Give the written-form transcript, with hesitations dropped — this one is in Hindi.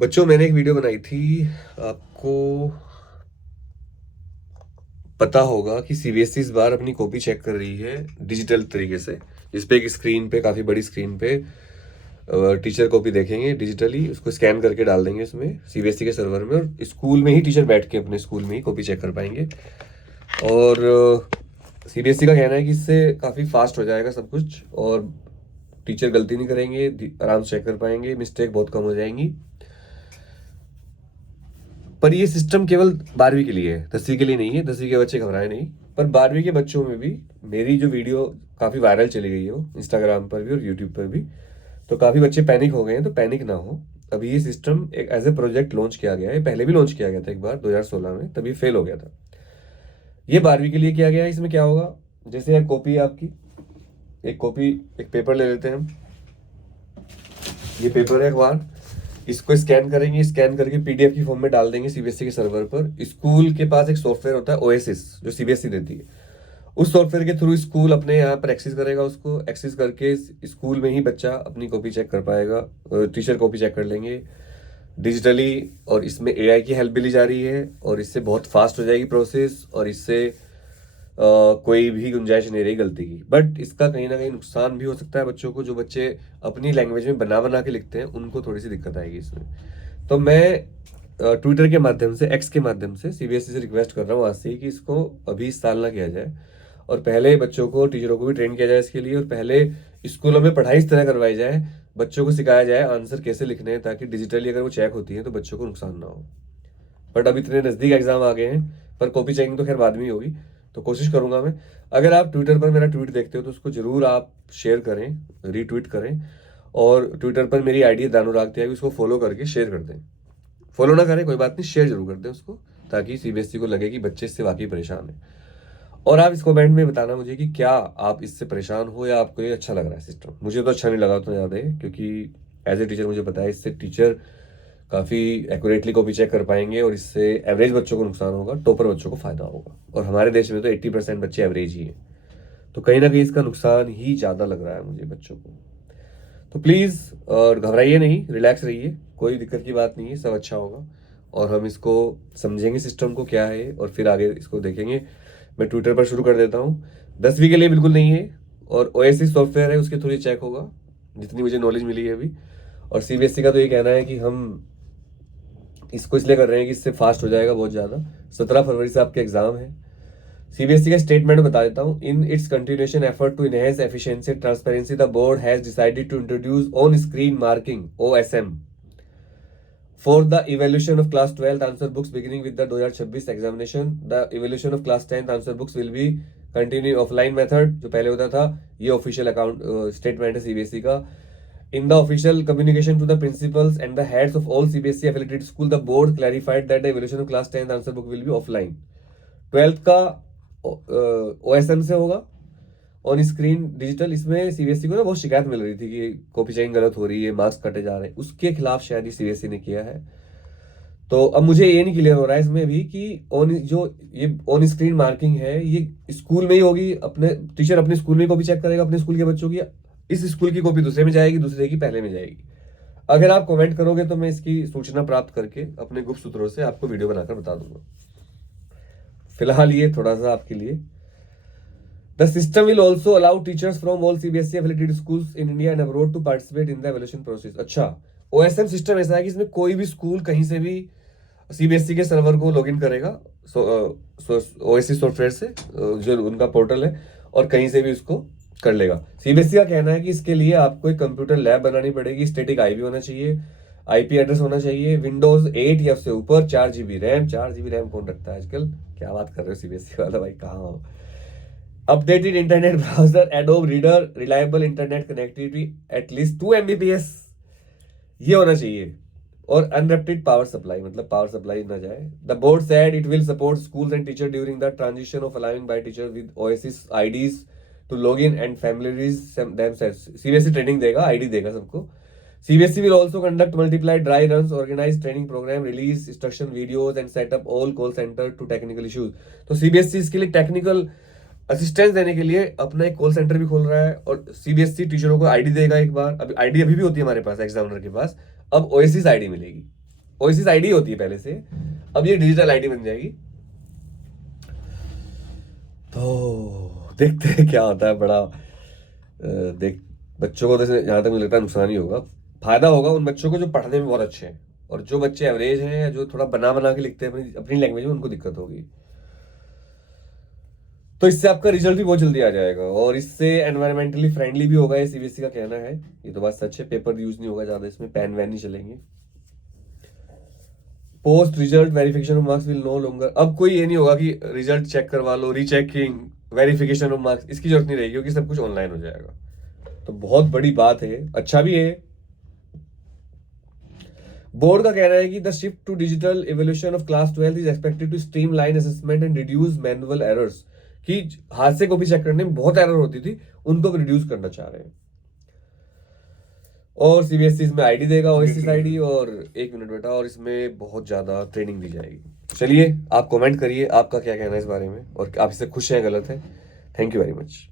बच्चों, मैंने एक वीडियो बनाई थी। आपको पता होगा कि सीबीएसई इस बार अपनी कॉपी चेक कर रही है डिजिटल तरीके से, जिस पे एक स्क्रीन पे, काफ़ी बड़ी स्क्रीन पे टीचर कॉपी देखेंगे डिजिटली, उसको स्कैन करके डाल देंगे इसमें सीबीएसई के सर्वर में, और स्कूल में ही टीचर बैठ के अपने स्कूल में ही कॉपी चेक कर पाएंगे। और सीबीएसई का कहना है कि इससे काफ़ी फास्ट हो जाएगा सब कुछ, और टीचर गलती नहीं करेंगे, आराम से चेक कर पाएंगे, मिस्टेक बहुत कम हो जाएंगी। पर ये सिस्टम केवल 12वीं के लिए है, 10वीं के लिए नहीं है। 10वीं के बच्चे घबराए नहीं, पर 12वीं के बच्चों में भी मेरी जो वीडियो काफ़ी वायरल चली गई है, वो इंस्टाग्राम पर भी और यूट्यूब पर भी, तो काफ़ी बच्चे पैनिक हो गए हैं। तो पैनिक ना हो, अभी ये सिस्टम एक एज ए प्रोजेक्ट लॉन्च किया गया है। पहले भी लॉन्च किया गया था एक बार 2016 में, तभी फेल हो गया था। ये 12वीं के लिए किया गया है। इसमें क्या होगा, जैसे एक कॉपी है आपकी, एक कॉपी, एक पेपर ले लेते हैं हम। ये पेपर है अखबार, इसको स्कैन करेंगे, स्कैन करके पीडीएफ की फॉर्म में डाल देंगे सीबीएसई के सर्वर पर। स्कूल के पास एक सॉफ्टवेयर होता है ओएसिस, जो सीबीएसई देती है। उस सॉफ्टवेयर के थ्रू स्कूल अपने यहाँ पर एक्सेस करेगा, उसको एक्सेस करके स्कूल में ही बच्चा अपनी कॉपी चेक कर पाएगा, टीचर कॉपी चेक कर लेंगे डिजिटली। और इसमें एआई की हेल्प भी ली जा रही है, और इससे बहुत फास्ट हो जाएगी प्रोसेस, और इससे कोई भी गुंजाइश नहीं रही गलती की। बट इसका कहीं ना कहीं नुकसान भी हो सकता है बच्चों को। जो बच्चे अपनी लैंग्वेज में बना बना के लिखते हैं, उनको थोड़ी सी दिक्कत आएगी इसमें। तो मैं ट्विटर के माध्यम से, एक्स के माध्यम से सीबीएसई से रिक्वेस्ट कर रहा हूँ आज से ही कि इसको अभी इस साल ना किया जाए, और पहले बच्चों को, टीचरों को भी ट्रेन किया जाए इसके लिए, और पहले स्कूलों में पढ़ाई इस तरह करवाई जाए, बच्चों को सिखाया जाए आंसर कैसे लिखने हैं, ताकि डिजिटली अगर वो चेक होती है तो बच्चों को नुकसान ना हो। बट अब इतने नज़दीक एग्जाम आ गए हैं, पर कॉपी चेकिंग तो खैर बाद में ही होगी। तो कोशिश करूंगा मैं। अगर आप ट्विटर पर मेरा ट्वीट देखते हो तो उसको जरूर आप शेयर करें, रीट्वीट करें, और ट्विटर पर मेरी आईडी दानुराग त्यागी, उसको फॉलो करके शेयर कर दें। फॉलो ना करें कोई बात नहीं, शेयर जरूर कर दें उसको, ताकि सीबीएसई को लगे कि बच्चे इससे वाकई परेशान है। और आप इस कमेंट में बताना मुझे कि क्या आप इससे परेशान हो, या आपको ये अच्छा लग रहा है सिस्टम। मुझे तो अच्छा नहीं लगा तो ज़्यादा है, क्योंकि एज ए टीचर मुझे पता है इससे टीचर काफ़ी एक्यूरेटली कॉपी चेक कर पाएंगे, और इससे एवरेज बच्चों को नुकसान होगा, टॉपर बच्चों को फायदा होगा। और हमारे देश में तो 80% बच्चे एवरेज ही हैं, तो कहीं ना कहीं इसका नुकसान ही ज़्यादा लग रहा है मुझे बच्चों को। तो प्लीज़, और घबराइए नहीं, रिलैक्स रहिए, कोई दिक्कत की बात नहीं है, सब अच्छा होगा। और हम इसको समझेंगे सिस्टम को क्या है, और फिर आगे इसको देखेंगे। मैं ट्विटर पर शुरू कर देता हूँ। 10वीं के लिए बिल्कुल नहीं है, और ओएसिस सॉफ्टवेयर है, उसके थ्रू चेक होगा, जितनी मुझे नॉलेज मिली है अभी। और सीबीएसई का तो ये कहना है कि हम इसको इसलिए कर रहे हैं कि इससे फास्ट हो जाएगा बहुत ज़्यादा। 17 फरवरी से आपके एग्जाम है। सीबीएसई का स्टेटमेंट बता देता हूँ। In its continuation effort to enhance efficiency transparency, the board has decided to introduce on screen marking OSM for the evaluation of class 12th answer books beginning with the 2026 examination. The evaluation of class 10th answer books will be continue offline method, जो पहले होता था। ये ऑफिशियल अकाउंट स्टेटमेंट है सीबीएसई का। In the official communication to the principals and the heads of all CBSE affiliated school, the board clarified that the evaluation of class 10th answer book will be offline. 12th का OSM से होगा, ऑन स्क्रीन डिजिटल। इसमें सीबीएसई को ना बहुत शिकायत मिल रही थी कि कॉपी चेकिंग गलत हो रही है, मार्क्स कटे जा रहे हैं, उसके खिलाफ शायद ही सीबीएसई ने किया है। तो अब मुझे ये नहीं क्लियर हो रहा है इसमें भी कि ये ऑन स्क्रीन मार्किंग है, ये स्कूल में ही होगी, अपने टीचर अपने स्कूल में कॉपी चेक करेगा अपने स्कूल के बच्चों की, इस स्कूल की कॉपी दूसरे में जाएगी, दूसरे की पहले में जाएगी। अगर आप कमेंट करोगे तो मैं इसकी सूचना प्राप्त करके अपने गुप्त सूत्रों से आपको वीडियो बनाकर बता दूंगा। फिलहाल ये थोड़ा सा आपके लिए। The system will also allow teachers from all CBSE affiliated schools in India and abroad to participate in the evaluation process. अच्छा, OSM सिस्टम ऐसा है कि इसमें कोई भी स्कूल कहीं से भी सीबीएसई के सर्वर को लॉगिन करेगा ओएसिस सॉफ्टवेयर से, जो उनका पोर्टल है, और कहीं से भी उसको कर लेगा। सीबीएसई का कहना है कि इसके लिए आपको एक कंप्यूटर लैब बनानी पड़ेगी, स्टैटिक आईपी होना चाहिए, आईपी एड्रेस होना चाहिए, विंडोज 8 या उससे ऊपर, 4 GB रैम। 4 GB रैम कौन रखता है आजकल, क्या बात कर रहे हो सीबीएसई वाला भाई, कहाँ हो। Updated internet browser, Adobe reader, reliable internet connectivity at least 2 MBPS ये होना चाहिए, और अनरप्टेड पावर सप्लाई, मतलब पावर सप्लाई ना जाए। The board said it will support schools and teacher during the transition of allowing by teacher with OASIS IDs to log in and families themselves. CBSE training देगा, आईडी देगा सबको। CBSE will also conduct multiply dry runs, organize training program, release instruction videos and set up all call center to technical issues। तो CBSE इसके लिए टेक्निकल असिस्टेंस देने के लिए अपना एक कॉल सेंटर भी खोल रहा है, और सीबीएसई टीचरों को आईडी देगा एक बार। अभी आईडी अभी भी होती है हमारे पास एग्जामिनर के पास, अब ओएसिस आईडी मिलेगी। ओएसिस आईडी होती है पहले से, अब ये डिजिटल आईडी बन जाएगी। तो देखते हैं क्या होता है। बड़ा देख, बच्चों को तो जहां तक मुझे लगता है नुकसान ही होगा। फायदा होगा उन बच्चों को जो पढ़ने में बहुत अच्छे हैं, और जो बच्चे एवरेज हैं या जो थोड़ा बना बना के लिखते हैं अपनी अपनी लैंग्वेज में, उनको दिक्कत होगी। तो इससे आपका रिजल्ट भी बहुत जल्दी आ जाएगा, और इससे एनवायरमेंटली फ्रेंडली भी होगा, ये सीबीएसई का कहना है। ये तो बात सच है, पेपर यूज नहीं होगा ज्यादा इसमें, पेन वैन नहीं चलेंगे। Post result verification of marks will no longer, अब कोई ये नहीं होगा कि रिजल्ट चेक करवा लो, रीचेकिंग, वेरिफिकेशन ऑफ मार्क्स, इसकी जरूरत नहीं रहेगी, क्योंकि सब कुछ ऑनलाइन हो जाएगा। तो बहुत बड़ी बात है, अच्छा भी है। बोर्ड का कहना है कि the shift to digital evolution of class 12 is expected to streamline assessment and reduce manual errors, कि हाथ से कॉपी चेक करने में बहुत एरर होती थी, उनको रिड्यूस करना चाह रहे हैं। और सीबीएसई इसमें आईडी देगा, ओएसिस आईडी, और 1 मिनट बेटा, और इसमें बहुत ज्यादा ट्रेनिंग दी जाएगी। चलिए आप कमेंट करिए, आपका क्या कहना है इस बारे में, और आप इससे खुश हैं, गलत है। Thank you very much.